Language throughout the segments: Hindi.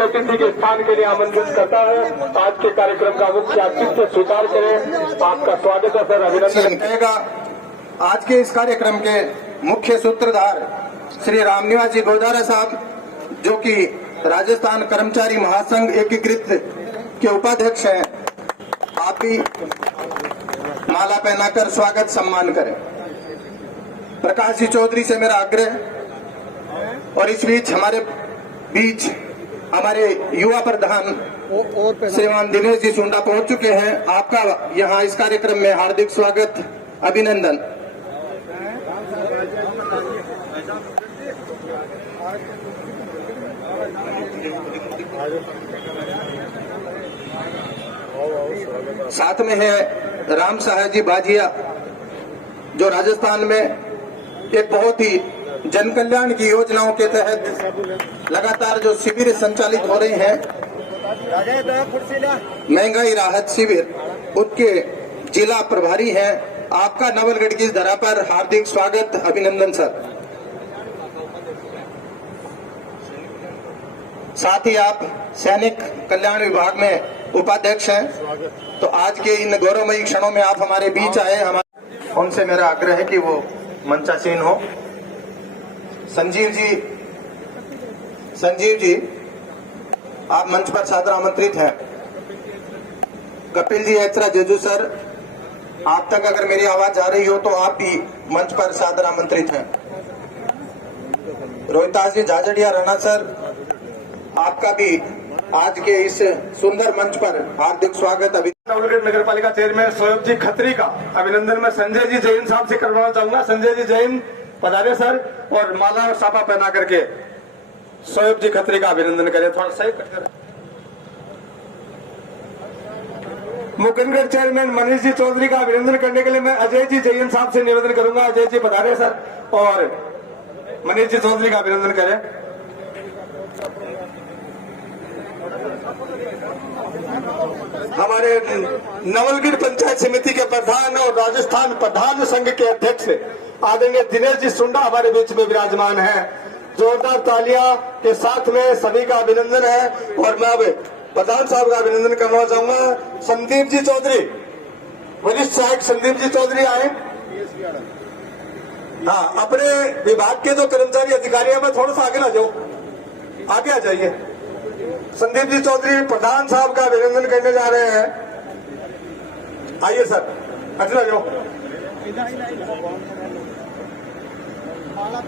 अतिथि के स्थान के लिए आमंत्रित करता है। आज के कार्यक्रम का मुख्य अतिथि स्वीकार करें। आपका स्वागत है सर, अभिनंदन कहेगा। आज के इस कार्यक्रम के मुख्य सूत्रधार श्री रामनिवास जी गोदारा साहब, जो कि राजस्थान कर्मचारी महासंघ एकीकृत के उपाध्यक्ष हैं, आप भी माला पहनाकर स्वागत सम्मान करें। प्रकाश जी चौधरी से मेरा आग्रह, और इस बीच हमारे युवा प्रधान श्रीमान दिनेश जी सुंडा पहुंच चुके हैं। आपका यहां इस कार्यक्रम में हार्दिक स्वागत, अभिनंदन। साथ में है राम साहब जी बाजिया, जो राजस्थान में एक बहुत ही जन कल्याण की योजनाओं के तहत लगातार जो शिविर संचालित हो रहे हैं, महंगाई राहत शिविर, उसके जिला प्रभारी हैं। आपका नवलगढ़ की धरा पर हार्दिक स्वागत, अभिनंदन सर। साथ ही आप सैनिक कल्याण विभाग में उपाध्यक्ष हैं, तो आज के इन गौरवमयी क्षणों में आप हमारे बीच आए। उनसे मेरा आग्रह है कि वो मंचासीन हो। संजीव जी आप मंच पर सादर आमंत्रित हैं। कपिल जी, ऐत्रा जेजू सर, आप तक अगर मेरी आवाज आ रही हो तो आप भी मंच पर सादर आमंत्रित हैं। रोहितास जी झाझड़िया राणा सर, आपका भी आज के इस सुंदर मंच पर हार्दिक स्वागत। नवलगढ़ नगर पालिका चेयरमैन शोएब जी खत्री का अभिनंदन मैं संजय जी जैन साहब से करवाना चाहूंगा। संजय जी जैन पधारे सर, और माला और साफा पहना करके शोएब जी खत्री का अभिनंदन करें। थोड़ा सही कर। मुकंदगढ़ चेयरमैन मनीष जी चौधरी का अभिनंदन करने के लिए मैं अजय जी जैन साहब से निवेदन करूंगा। अजय जी पधारे सर, और मनीष जी चौधरी का अभिनंदन करें। हमारे नवलगढ़ पंचायत समिति के प्रधान और राजस्थान प्रधान संघ के अध्यक्ष आदरणीय दिनेश जी सुंडा हमारे बीच में विराजमान है। जोरदार तालियां के साथ में सभी का अभिनंदन है। और मैं अब प्रधान साहब का अभिनंदन करना चाहूंगा। संदीप जी चौधरी, वरिष्ठ सहायक संदीप जी चौधरी आए। हाँ, अपने विभाग के जो कर्मचारी अधिकारी हैं, मैं थोड़ा सा आगे ना जाऊं, आगे आ जाइए। संदीप जी चौधरी प्रधान साहब का अभिनंदन करने जा रहे हैं। आइए सर, अच्छा जाओ।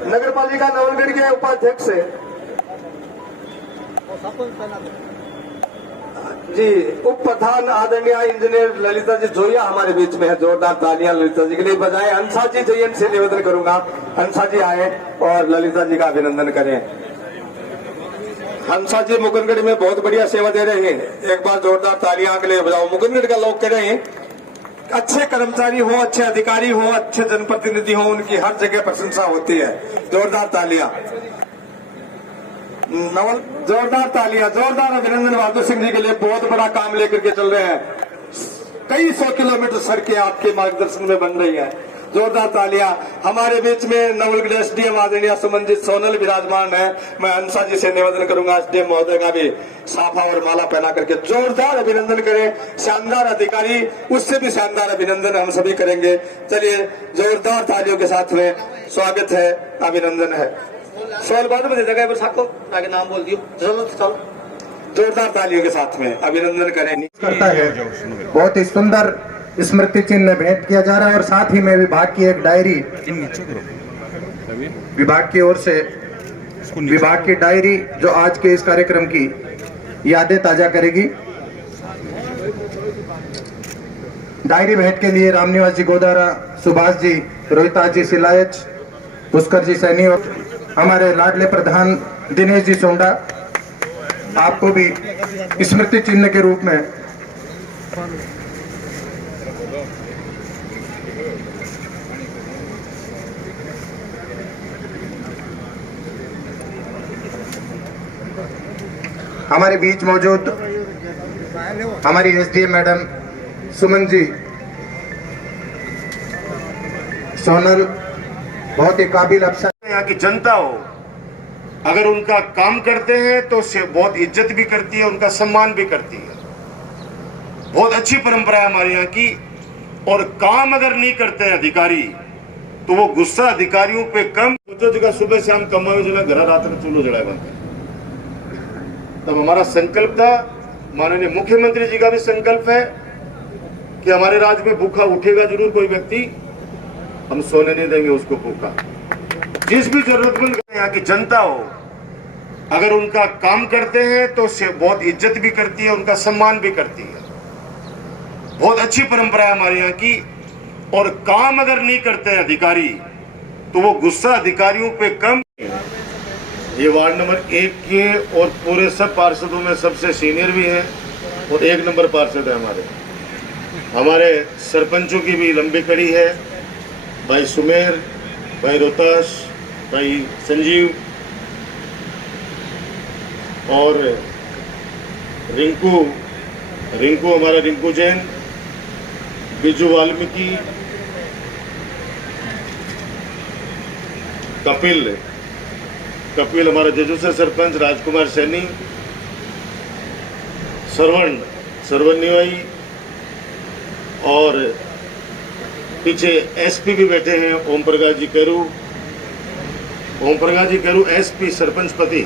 नगर पालिका नवलगढ़ के उपाध्यक्ष जी, उप प्रधान आदरणीय इंजीनियर ललिता जी जोया हमारे बीच में है। जोरदार तालियां ललिता जी के लिए बजाय। हंसा जी जैन से निवेदन करूंगा, हंसा जी आए और ललिता जी का अभिनंदन करें। हंसा जी मुकंदगढ़ में बहुत बढ़िया सेवा दे रहे हैं। एक बार जोरदार तालियां के लिए बजाओ। मुकंदगढ़ का लोग कह रहे हैं अच्छे कर्मचारी हो, अच्छे अधिकारी हो, अच्छे जनप्रतिनिधि हो, उनकी हर जगह प्रशंसा होती है। जोरदार तालियां, जोरदार तालियां, जोरदार अभिनंदन बहादुर सिंह जी के लिए। बहुत बड़ा काम लेकर के चल रहे हैं। कई 100 किलोमीटर सड़कें आपके मार्गदर्शन में बन रही है। जोरदार तालियां। हमारे बीच में नवलगढ़ एसडीएम आदरणीय सुमनजीत सोनल विराजमान है। मैं हंसा जी से निवेदन करूंगा एसडीएम महोदय का भी साफा और माला पहना करके जोरदार अभिनंदन करें। शानदार अधिकारी, उससे भी शानदार अभिनंदन हम सभी करेंगे। चलिए, जोरदार तालियों के साथ में स्वागत है, अभिनंदन है। सोल बाद में जगह पर साको आगे नाम बोल दियो। चलो चलो, जोरदार तालियों के साथ में अभिनंदन करें। करता है, बहुत ही सुंदर स्मृति चिन्ह भेंट किया जा रहा है। और साथ ही में विभाग की एक डायरी, विभाग की ओर से विभाग की डायरी जो आज के इस कार्यक्रम की यादें ताजा करेगी। डायरी भेंट के लिए रामनिवास जी गोदारा, सुभाष जी, रोहितास जी सिलायच, पुष्कर जी सैनी और हमारे लाडले प्रधान दिनेश जी सोंडा, आपको भी स्मृति चिन्ह के रूप में हमारे बीच मौजूद हमारी एसडीएम मैडम सुमन जी सोनल, बहुत ही काबिल अफसर। यहाँ की जनता हो, अगर उनका काम करते हैं तो उससे बहुत इज्जत भी करती है, उनका सम्मान भी करती है। बहुत अच्छी परंपरा है हमारे यहाँ की। और काम अगर नहीं करते हैं अधिकारी तो वो गुस्सा अधिकारियों पे कम। जगह सुबह शाम कमावे जना घर रात में चूल्हो जलाए बनते। तब हमारा संकल्प था, माननीय मुख्यमंत्री जी का भी संकल्प है कि हमारे राज्य में भूखा उठेगा जरूर कोई व्यक्ति, हम सोने नहीं देंगे उसको भूखा। जिस भी जरूरतमंद यहाँ की जनता हो, अगर उनका काम करते हैं तो उससे बहुत इज्जत भी करती है, उनका सम्मान भी करती है। बहुत अच्छी परंपरा है हमारे यहाँ की। और काम अगर नहीं करते हैं अधिकारी तो वो गुस्सा अधिकारियों पे कम। ये वार्ड नंबर 1 के और पूरे सब पार्षदों में सबसे सीनियर भी हैं और 1 नंबर पार्षद है हमारे सरपंचों की भी लंबी कड़ी है। भाई सुमेर, भाई रोहताश, भाई संजीव और रिंकू हमारा रिंकू जैन, बिजू वाल्मीकि, कपिल हमारा जजूसर सरपंच, राजकुमार सैनी, सरवण निवाई और पीछे एसपी भी बैठे हैं ओम प्रकाश जी केरू एसपी सरपंच पति।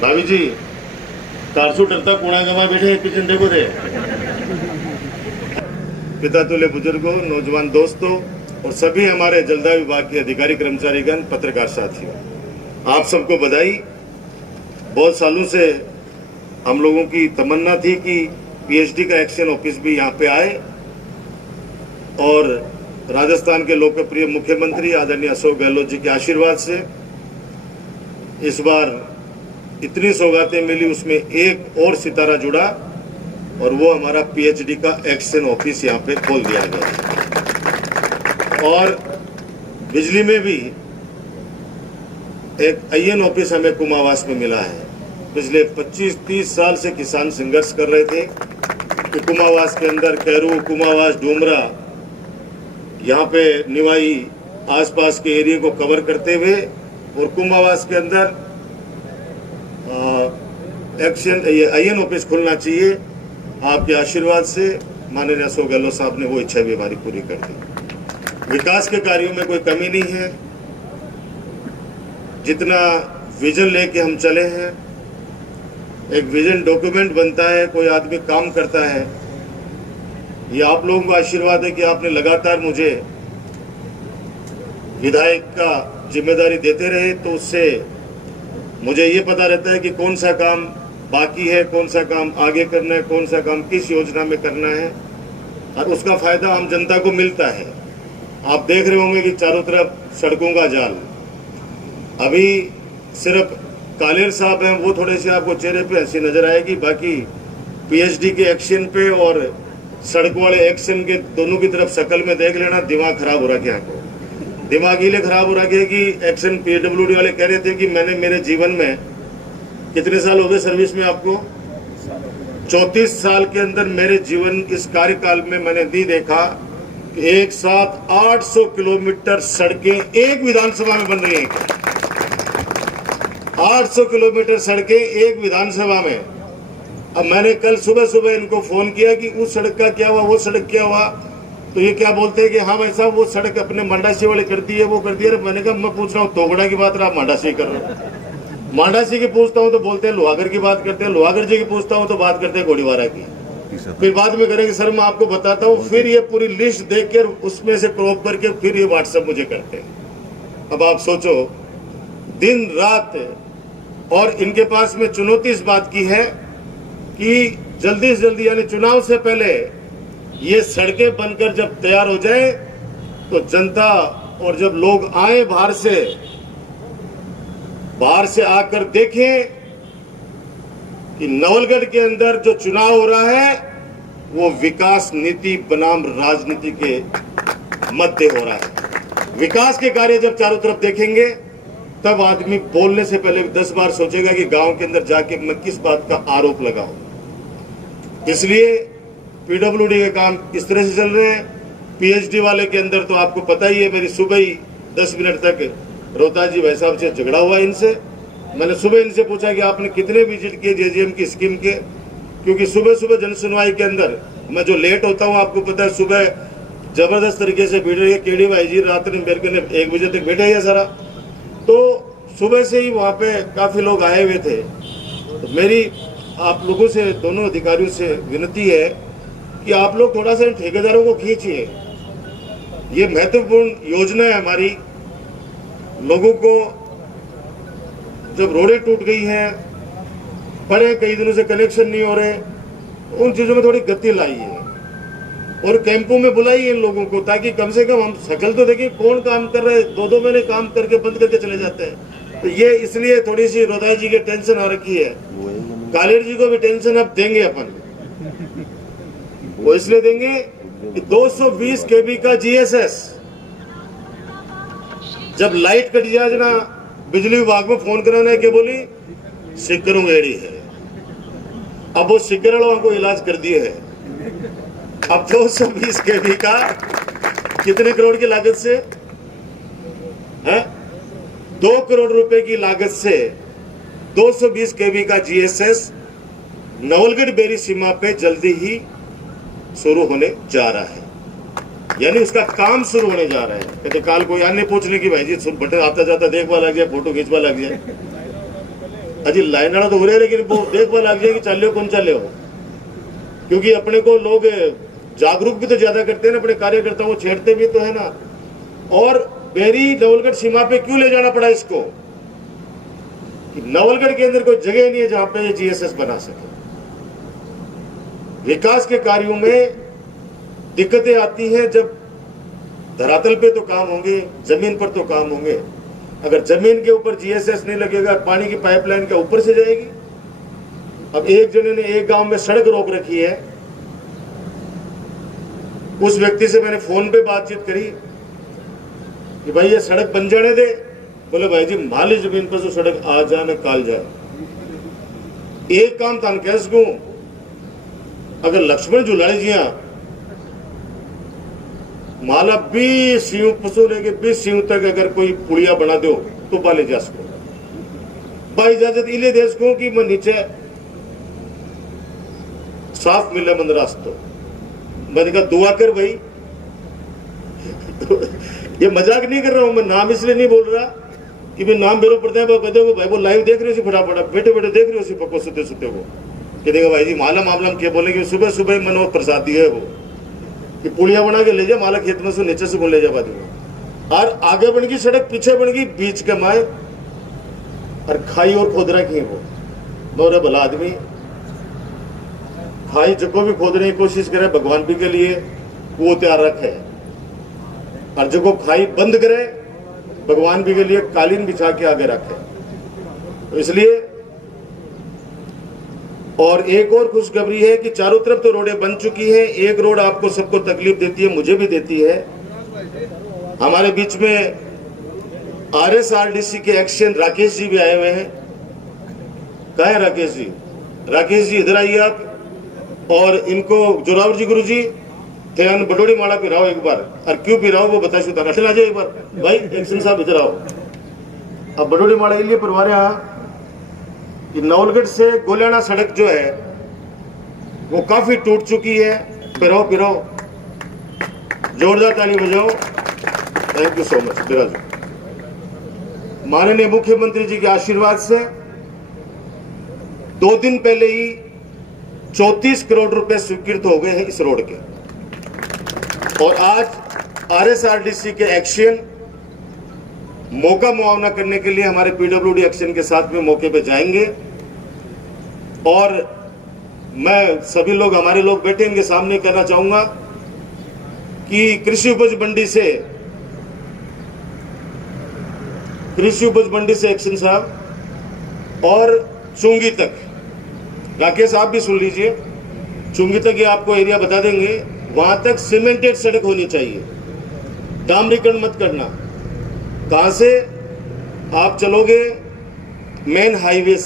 भाभी जी 400 डरता कोणा गवा बैठे हैं पीछे, देखो दे। पिता तुल्य बुजुर्गों, नौजवान दोस्तों और सभी हमारे जलदाय विभाग के अधिकारी, कर्मचारीगण, पत्रकार साथियों, आप सबको बधाई। बहुत सालों से हम लोगों की तमन्ना थी कि पीएचडी का एक्शन ऑफिस भी यहाँ पे आए और राजस्थान के लोकप्रिय मुख्यमंत्री आदरणीय अशोक गहलोत जी के आशीर्वाद से इस बार इतनी सौगातें मिली, उसमें एक और सितारा जुड़ा और वो हमारा पीएचडी का एक्शन ऑफिस यहाँ पे खोल दिया गया। और बिजली में भी एक आईएन ऑफिस हमें कुमावास में मिला है। पिछले 25-30 साल से किसान संघर्ष कर रहे थे कि कुमावास के अंदर कैरू, कुमावास, डूमरा, यहाँ पे निवाई आसपास के एरिया को कवर करते हुए और कुमावास के अंदर एक्शन आईएन ऑफिस खुलना चाहिए। आपके आशीर्वाद से माननीय अशोक गहलोत साहब ने वो इच्छा भी हमारी पूरी कर दी। विकास के कार्यों में कोई कमी नहीं है। जितना विजन लेके हम चले हैं, एक विजन डॉक्यूमेंट बनता है, कोई आदमी काम करता है। ये आप लोगों का आशीर्वाद है कि आपने लगातार मुझे विधायक का जिम्मेदारी देते रहे, तो उससे मुझे ये पता रहता है कि कौन सा काम बाकी है, कौन सा काम आगे करना है, कौन सा काम किस योजना में करना है और उसका फायदा आम जनता को मिलता है। आप देख रहे होंगे कि चारों तरफ सड़कों का जाल। अभी सिर्फ कालेर साहब हैं, वो थोड़े से आपको चेहरे पे हंसी नजर आएगी, बाकी पीएचडी के एक्शन पे और सड़क वाले एक्शन के दोनों की तरफ शक्ल में देख लेना, दिमाग खराब हो रहा है। दिमाग इसलिए खराब हो रहा है कि एक्शन पीडब्ल्यूडी वाले कह रहे थे कि मैंने मेरे जीवन में कितने साल हो गए सर्विस में आपको, 34 साल के अंदर मेरे जीवन इस कार्यकाल में मैंने नहीं देखा कि एक साथ 800 किलोमीटर सड़कें एक विधानसभा में बन रही हैं। 800 किलोमीटर सड़कें एक विधानसभा में। अब मैंने कल सुबह इनको फोन किया कि उस सड़क का क्या हुआ, वो सड़क क्या हुआ, तो ये क्या बोलते हैं कि हाँ भाई साहब वो सड़क अपने मांडासी वाले कर दी है, वो कर दिया। मैंने कहा मैं पूछ रहा हूँ तोगड़ा की बात, आप मांडासी कर रहे हो। मांडासी की पूछता हूँ तो बोलते हैं लोहागर की बात करते हैं, लोहागर जी की पूछता हूँ तो बात करते हैं घोड़ीवारा की। फिर बाद में करेंगे सर मैं आपको बताता हूँ। फिर ये पूरी लिस्ट देखकर उसमें से क्रॉप करके फिर ये व्हाट्सएप मुझे करते हैं। अब आप सोचो दिन रात, और इनके पास में चुनौती इस बात की है कि जल्दी से जल्दी यानी चुनाव से पहले ये सड़कें बनकर जब तैयार हो जाए तो जनता और जब लोग आए बाहर से आकर देखें कि नवलगढ़ के अंदर जो चुनाव हो रहा है वो विकास नीति बनाम राजनीति के मध्य हो रहा है। विकास के कार्य जब चारों तरफ देखेंगे तब आदमी बोलने से पहले 10 बार सोचेगा कि गांव के अंदर जाके मैं किस बात का आरोप लगाऊं। इसलिए पीडब्ल्यूडी के काम इस तरह से चल रहे हैं। पीएचडी वाले के अंदर तो आपको पता ही है, मेरी सुबह ही 10 मिनट तक रोहतास जी भाई साहब से झगड़ा हुआ इनसे। मैंने सुबह इनसे पूछा कि आपने कितने विजिट किए जेजेएम की स्कीम के, क्योंकि सुबह सुबह जन सुनवाई के अंदर मैं जो लेट होता हूँ, आपको पता है, सुबह जबरदस्त तरीके से भीड़ रही है। केडी भाई जी रात में मेरे को 1 बजे तक बैठे हैं सारा, तो सुबह से ही वहाँ पे काफी लोग आए हुए थे। तो मेरी आप लोगों से, दोनों अधिकारियों से विनती है कि आप लोग थोड़ा सा इन ठेकेदारों को खींचिए। ये महत्वपूर्ण योजना है हमारी। लोगों को जब रोडें टूट गई हैं, पड़े कई दिनों से कनेक्शन नहीं हो रहे, उन चीजों में थोड़ी गति लाइए और कैंपों में बुलाइए इन लोगों को, ताकि कम से कम हम शकल तो देखिए कौन काम कर रहे हैं। 2-2 महीने काम करके बंद करके चले जाते हैं। तो ये इसलिए थोड़ी सी रोहतास जी की टेंशन आ रखी है। कालेर जी को भी टेंशन अब देंगे अपन, वो इसलिए देंगे कि 220 केबी का जीएसएस जब लाइट कट जाए ना, बिजली विभाग में फोन कराना है कि बोली सिक्करों गेड़ी है। अब वो सिक्करों को इलाज कर दिए है। अब 220 केबी का कितने करोड़ की लागत से है? 2 करोड़ रुपए की लागत से 220 केबी का जीएसएस नवलगढ़ बेरी सीमा पे जल्दी ही शुरू होने जा रहा है, यानी उसका काम शुरू होने जा रहा है। कहते काल कोई अन्य पूछने की भाई जी बटन आता जाता देखवा लग जाए, फोटो खींचवा लग जाए, अजी लाइन वाला तो हो रहा है, लेकिन वो देखवा लग जाए कि चल कौन चले हो। क्योंकि अपने को लोग जागरूक भी तो ज्यादा करते हैं ना, अपने कार्यकर्ताओं को छेड़ते भी तो है ना। और बेरी नवलगढ़ सीमा पे क्यों ले जाना पड़ा इसको, कि नवलगढ़ के अंदर कोई जगह नहीं है जहां पे ये जीएसएस बना सके। विकास के कार्यों में दिक्कतें आती हैं जब धरातल पे तो काम होंगे, जमीन पर तो काम होंगे। अगर जमीन के ऊपर जीएसएस नहीं लगेगा, पानी की पाइपलाइन के ऊपर से जाएगी। अब एक जने ने एक गांव में सड़क रोक रखी है, उस व्यक्ति से मैंने फोन पे बातचीत करी कि भाई ये सड़क बन जाने दे। बोले भाई जी माली जमीन पर जो सड़क आ जाए न काल जाए। एक काम तान कैस को, अगर लक्ष्मण झूलाड़ी जिया माला 20 सीयू पसो लेके 20 सीयू तक अगर कोई पुड़िया बना दो तो पाले जा सको। भाई इजाजत इले देश को कि मैं नीचे साफ मिले मन रास्तो। मैंने कहा दुआ कर भाई। ये मजाक नहीं कर रहा हूं मैं, नाम इसलिए नहीं बोल रहा कि भाई नाम बेरो पड़ता है। वो कहते हो भाई वो लाइव देख रहे हो फटाफट, बैठे बैठे देख रहे हो पक्को सुते सुते को कहते भाई जी माला मामला क्या बोलेंगे। सुबह सुबह ही मनोहर प्रसाद दिया है वो कि पुलिया बना के ले जा, माला खेत में से नीचे से बोल ले जा बाद में। और आगे बन गई सड़क, पीछे बन गई बीच के माए और खाई और खोद रखी है वो। मोरे भला आदमी खाई जगह भी खोदने की कोशिश करे, भगवान भी के लिए वो तैयार रखे, और जगह खाई बंद करे भगवान भी के लिए कालीन बिछा के आगे रखे। तो इसलिए और एक और खुशखबरी है कि चारों तरफ तो रोडें बन चुकी हैं। एक रोड आपको सबको तकलीफ देती है, मुझे भी देती है। हमारे बीच में आरएसआरडीसी के एक्शन राकेश जी भी आए हुए हैं। कहाँ है राकेश जी? राकेश जी इधर आइए आप, और इनको जोरावर जी गुरु जी ध्यान बडोड़ी माला पिराओ एक बार, और क्यों पिराओ वो बता शुता अटल आ जाओ एक बार। भाई एक्शन साहब इधर आओ। अब बडोड़ी माला इसलिए परवा रहे हैं कि नवलगढ़ से गोलियाना सड़क जो है वो काफी टूट चुकी है। पिराओ पिराओ, जोरदार ताली बजाओ। Thank you so much. बिराज माननीय मुख्यमंत्री जी के आशीर्वाद से 2 दिन पहले ही 34 करोड़ रुपए स्वीकृत हो गए हैं इस रोड के। और आज आरएसआरडीसी के एक्शन मौका मुआवना करने के लिए हमारे पीडब्ल्यूडी एक्शन के साथ में मौके पे जाएंगे। और मैं सभी लोग, हमारे लोग बैठेंगे सामने, कहना चाहूंगा कि कृषि उपज मंडी से एक्शन साहब और चुंगी तक, राकेश आप भी सुन लीजिए, चुंगी तक ये आपको एरिया बता देंगे। वहां तक सीमेंटेड सड़क होनी चाहिए, डामरीकरण मत करना। कहां से आप चलोगे? मेन हाईवे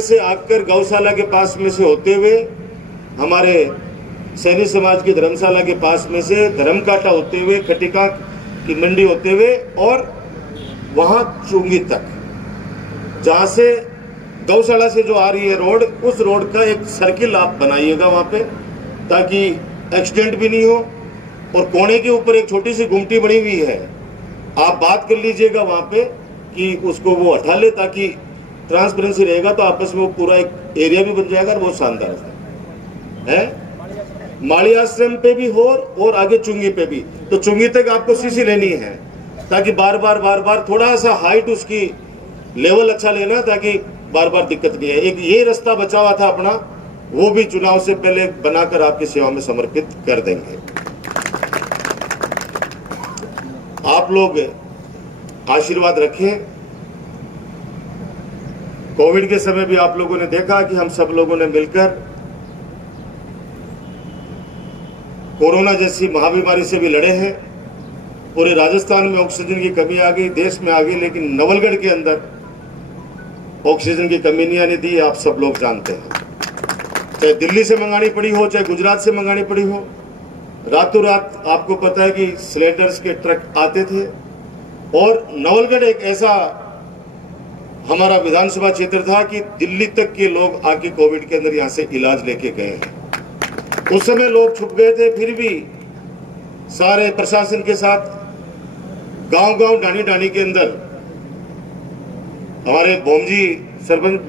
से आकर गौशाला के पास में से होते हुए, हमारे सैनी समाज की धर्मशाला के पास में से धर्मकाटा होते हुए, खटिका की मंडी होते हुए, और वहां चुंगी तक, जहां से गौशाला से जो आ रही है रोड, उस रोड का एक सर्किल आप बनाइएगा वहां पे, ताकि एक्सीडेंट भी नहीं हो। और कोने के ऊपर एक छोटी सी गुमटी बनी हुई है, आप बात कर लीजिएगा वहां पे कि उसको वो हटा ले, ताकि ट्रांसपेरेंसी रहेगा तो आपस में वो पूरा एक एरिया भी बन जाएगा और बहुत शानदार है। माली आश्रम पे भी हो और आगे चुंगी पे भी, तो चुंगी तक आपको सीसी लेनी है, ताकि बार बार थोड़ा सा हाइट उसकी लेवल अच्छा लेना, ताकि बार बार दिक्कत नहीं है। एक ये रास्ता बचा हुआ था अपना, वो भी चुनाव से पहले बनाकर आपकी सेवा में समर्पित कर देंगे। आप लोग आशीर्वाद रखें। कोविड के समय भी आप लोगों ने देखा कि हम सब लोगों ने मिलकर कोरोना जैसी महाबीमारी से भी लड़े हैं। पूरे राजस्थान में ऑक्सीजन की कमी आ गई, देश में आ गई, लेकिन नवलगढ़ के अंदर ऑक्सीजन की कमी नहीं आने दी, आप सब लोग जानते हैं। चाहे दिल्ली से मंगानी पड़ी हो, चाहे गुजरात से मंगानी पड़ी हो, रातों रात आपको पता है कि सिलेंडर्स के ट्रक आते थे। और नवलगढ़ एक ऐसा हमारा विधानसभा क्षेत्र था कि दिल्ली तक के लोग आके कोविड के अंदर यहां से इलाज लेके गए हैं। उस समय लोग छुप गए थे, फिर भी सारे प्रशासन के साथ गांव-गांव, डानी-डानी के अंदर हमारे भोमजी सरपंच